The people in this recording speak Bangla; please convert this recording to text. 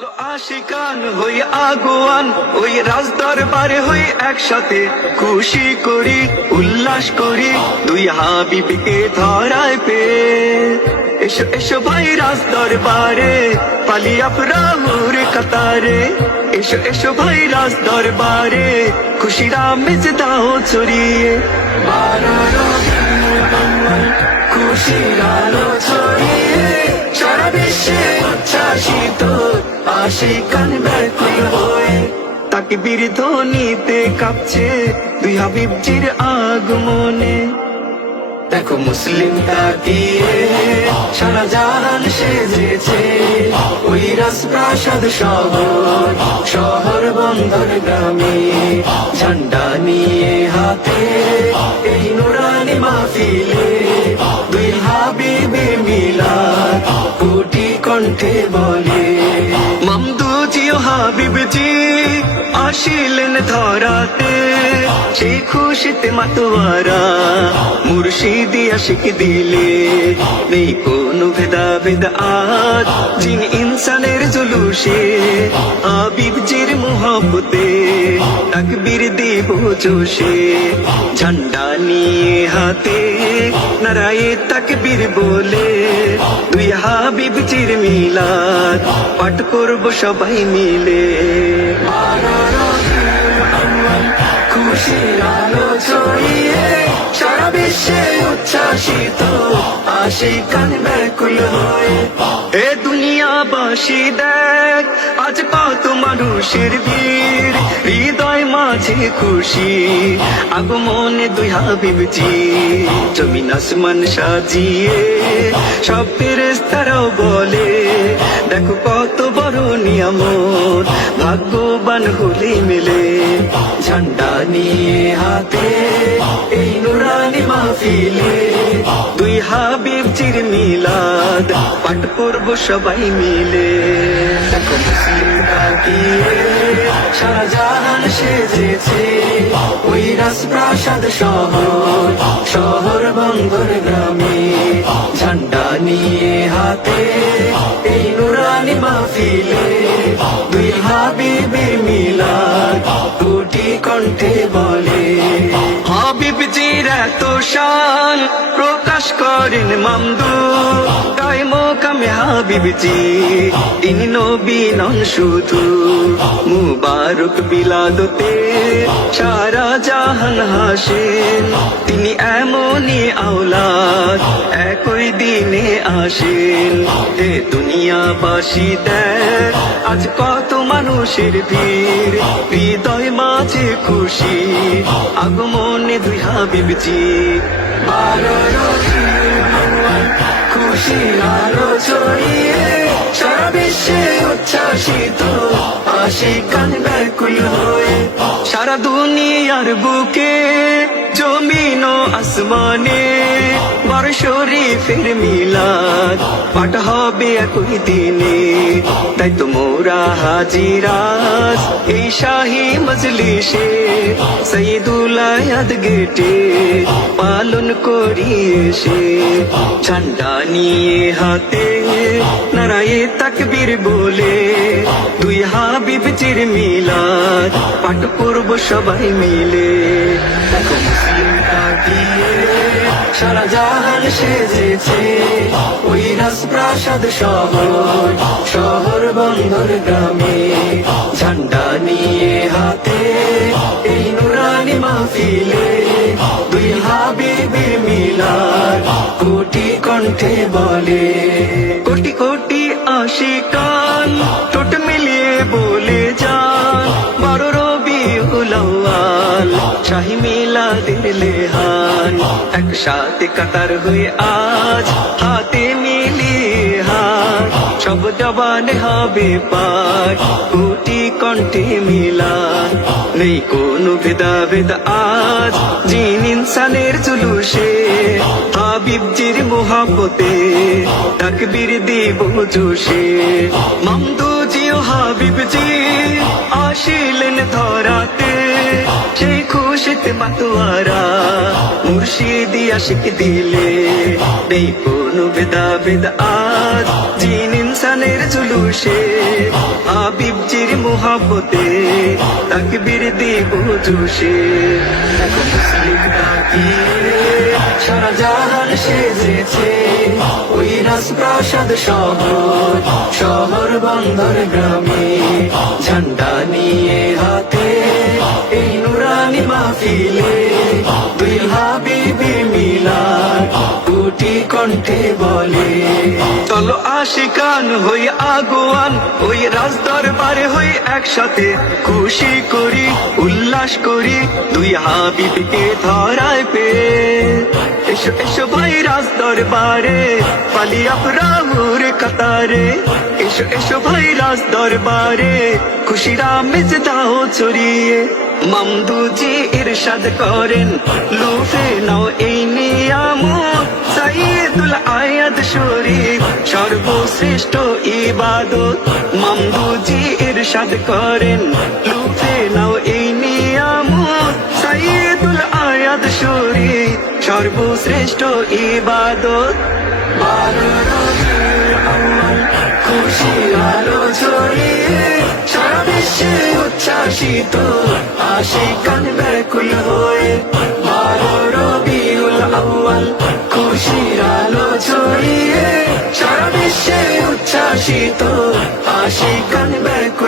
চলো আশিকান হই আগুয়ান ওই রাজ দরবারে হই একসাথে খুশি করি উল্লাস করি দুই হাবিবকে ধরায় পে এসো এসো ভাই রাজ দরবারে পালি আফরাহুর কাতারে এসো এসো ভাই রাজ দরবারে খুশিরা মেজ দাও ছড়িয়ে খুশির আলো ছড়িয়ে সারা বিশ্বে উচ্ছ্বাসিত আশিকান ব্যাকুল হয়ে তাকবীর ধ্বনিতে কাঁপছে দুই হাবিবজির আগমনে দেখো মুসলিম তাকিয়ে সারা জাহান সেজেছে ওই রাজপ্রাসাদ শহর শহর বন্দর গ্রামে ঝান্ডা নিয়ে হাতে এই নুরানি মাহফিলে দুই হাবিবের মিলাদ কোটি কণ্ঠে বলে মামদুজি ও হাবিবজি আসিলেন ধরাতে সেই খুশিতে মাতোয়ারা মুর্শিদি আশিক দিলে নেই কোনো ভেদাভেদ আজ জিন ইনসানের জুলুসে হাবিবজির মুহাব্বতে তাকবীর দিব জোশে ঝান্ডা নিয়ে হাতে নারায়ে তাকবীর বলে দুই হাবিবজির মিলাদ পাঠ করব সবাই মিলে খুশির আলো ছড়িয়ে সারা বিশ্বে উচ্ছ্বাসিত আশিকান ব্যাকুল হয়ে এ দুনিয়াবাসী দেখ আজ কত মানুষের ভিড় হৃদয় মাঝে খুশি আগমনে দুই হাবিবজি জমিন আসমান সাজিয়ে সব ফেরেশতারাও বলে দেখো কত বড় নিয়ামত ভাগ্যবান হলে মেলে ঝান্ডা নিয়ে হাতে এই নুরানি মাহফিলে দুই হাবিবজির মিলাদ পাঠ করব সবাই মিলে দেখো মুসলিম তাকিয়ে সারা জাহান সেজেছে ওই রাজপ্রাসাদ শহর শহর বন্দর গ্রামে ঝান্ডা নিয়ে হাতে এই নুরানি মাহফিলে দুই হাবিবের মিলাদ কোটি কণ্ঠে বলে হাবিবজির এত শান প্রকাশ করেন মামদুদ গায়ে মোকামে হাবিবজি তিনি নবী নন শুধু মুবারক বিলাদতে সারা জাহান হাসেন তিনি এমনই আওলাদ একই দিনে আসেন এ দুনিয়াবাসী দেখ আজ কত মানুষের ভিড় হৃদয় মাঝে খুশি আগমনে দুই হাবিবজি খুশির আলো ছড়িয়ে সারা বিশ্বে উচ্ছ্বাসিত আশিকান ব্যাকুল হয়ে সারা দুনিয়ার বুকে জমিন ও আসমানে বার শরীফের মিলাদ পাঠ হবে একই দিনে তাই তো মোরা হাজিরাজ এই শাহী মজলিসে সঈদুল আয়াদ গেটে পালন করি এসে ঝান্ডা নিয়ে হাতে নারায়ে তাকবীর বলে দুই হাবিবজির মিলাদ পাঠ করব সবাই মিলে দেখো মুসলিম তাকিয়ে সারা জাহান সেজেছে ওই রাজপ্রাসাদ শহর শহর বন্দর গ্রামে ঝান্ডা নিয়ে হাতে এই নুরানি মাহফিলে দুই হাবিবের মিলাদ কোটি কণ্ঠে বলে কোটি কোটি আশিকান ঠোঁট মিলিয়ে বলে যান 12 রবিউল আউয়াল শাহী মিলাদের লেহান একসাথে কাতার হয়ে আজ হাতে মিলিয়ে হাত সব জবানে হবে পাঠ কোটি কণ্ঠে মিলান নেই কোনো ভেদাভেদ আজ জিন ইনসানের জুলুসে হাবিবজির মুহাব্বতে তাকবীর দিব জোশে মামদুজি ও হাবিবজি আসিলেন ধরাতে সেই খুশিতে মাতোয়ারা মুর্শিদি আশিক দিলে নেই কোনো ভেদাভেদ আজ জিন ইনসান গানের জুলুসে হাবিবজির মোহাব্বতে তাকবীর দিব জোশে এখন মুসলিম তাকিয়ে সারা জাহান সেজেছে ওই রাজপ্রাসাদ শহর শহর বন্দর গ্রামে ঝান্ডা নিয়ে হাতে এই নুরানি মাহফিলে দুই হাবিবি মিলান দুটি কণ্ঠে বলে চলো আশিকান হই আগুয়ান ওই রাজ দরবারে হই একসাথে খুশি করি উল্লাস করি দুই হাবিবকে ধরায় পেয়ে এসো এসো ভাই রাজ দরবারে পালি আফরাহুর কাতারে এসো এসো ভাই রাজ দরবারে খুশিরা মেজে দাও ছড়িয়ে মামদুজি ইরশাদ করেন লুফে নাও এই নিয়ামত সাইয়্যিদুল আয়াদ শরীফ সর্বশ্রেষ্ঠ ইবাদত মামদুজি ইরশাদ করেন লুফে নাও এই নিয়ামত সাইয়্যিদুল আয়াদ শরীফ সর্বশ্রেষ্ঠ ইবাদত খুশির আলো ছড়িয়ে সারা বিশ্বে উচ্ছ্বাসিত আশিকান ব্যাকুল হয়ে রবিউল আউয়াল খুশির আলো ছড়িয়ে সারা বিশ্বে উচ্ছ্বাসিত আশিকান ব্যাকুল